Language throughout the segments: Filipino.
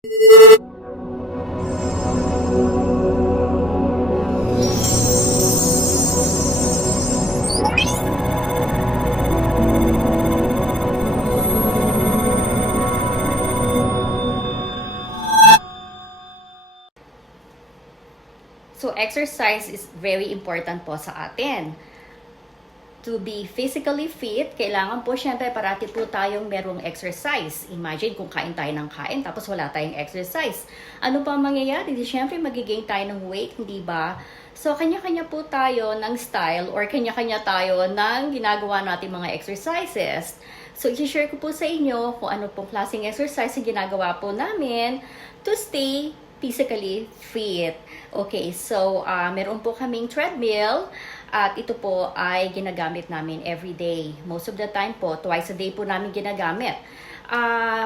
So exercise is very important po sa atin. To be physically fit, kailangan po syempre parati po tayong merong exercise. Imagine kung kain tayo ng kain tapos wala tayong exercise. Ano pa mangyayari? Di syempre magigain tayo ng weight, hindi ba? So kanya-kanya po tayo ng style or kanya-kanya tayo ng ginagawa natin mga exercises. So i-share ko po sa inyo kung ano pong klaseng exercise yung ginagawa po namin to stay physically fit. Okay, so meron po kaming treadmill. At ito po ay ginagamit namin every day. Most of the time po, twice a day po namin ginagamit.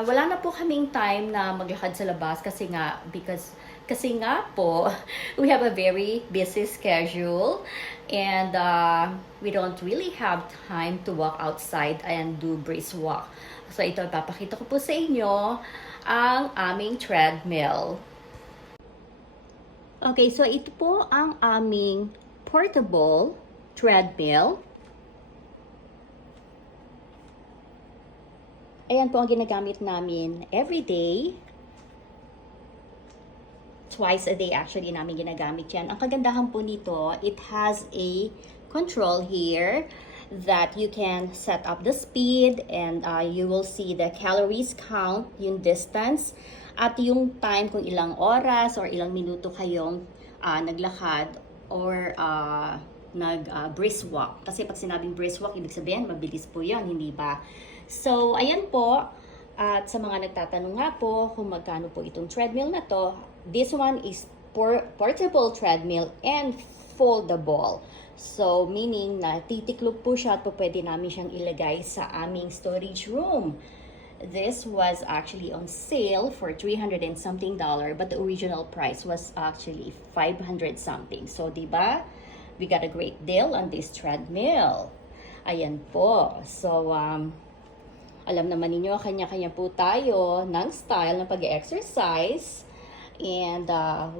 Wala na po kaming time na maglakad sa labas kasi nga po, we have a very busy schedule and we don't really have time to walk outside and do brisk walk. So ito, papakita ko po sa inyo ang aming treadmill. Okay, so ito po ang aming portable treadmill. Ayan po ang ginagamit namin every day. Twice a day actually namin ginagamit yan. Ang kagandahan po nito, it has a control here that you can set up the speed and you will see the calories count, yung distance, at yung time kung ilang oras or ilang minuto kayong naglakad or brisk walk. Kasi pag sinabing brisk walk, ibig sabihin, mabilis po yun, hindi ba? So, ayan po. At sa mga nagtatanong nga po kung magkano po itong treadmill na to, this one is portable treadmill and foldable. So, meaning na titiklop po siya at po pwede namin siyang ilagay sa aming storage room. This was actually on sale for $300 and something, but the original price was actually $500 something. So, diba? We got a great deal on this treadmill. Ayan po. So, alam naman ninyo, kanya-kanya po tayo ng style ng pag-exercise. And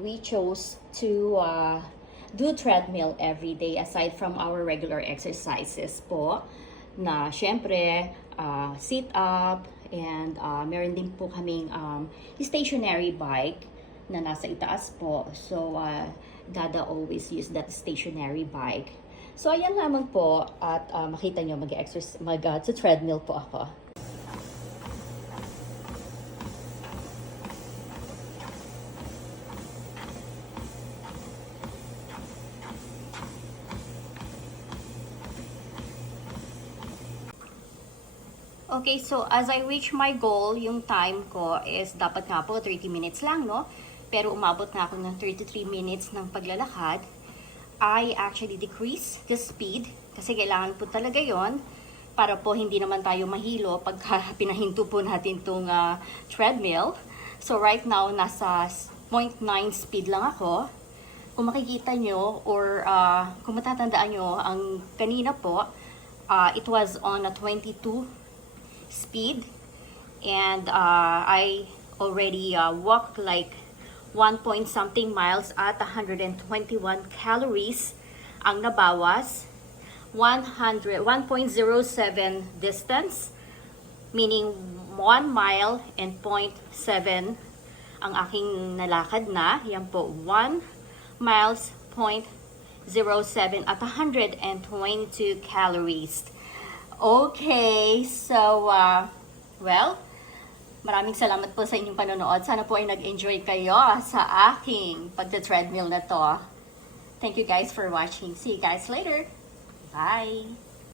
we chose to do treadmill every day aside from our regular exercises po. Na syempre, sit up, and meron din po kaming stationary bike na nasa itaas po. So, Dada always use that stationary bike. So, ayan lamang po. At makita nyo, mag-treadmill po ako. Okay, so as I reach my goal, yung time ko is dapat nga po 30 minutes lang, no? Pero umabot na ako ng 33 minutes ng paglalakad. I actually decrease the speed kasi kailangan po talaga yon para po hindi naman tayo mahilo pagka pinahinto po natin itong treadmill. So right now, nasa 0.9 speed lang ako. Kung makikita nyo or kung matatandaan nyo, ang kanina po, it was on a 22 speed and I already walked like 1-point-something miles at 121 calories ang nabawas. 1.07 distance, meaning 1 mile and 0.7 ang aking nalakad na. Yan po, 1 miles 0.07 at 122 calories. Okay, so, well, maraming salamat po sa inyong panonood. Sana po ay nag-enjoy kayo sa aking pagta-treadmill na to. Thank you guys for watching. See you guys later. Bye!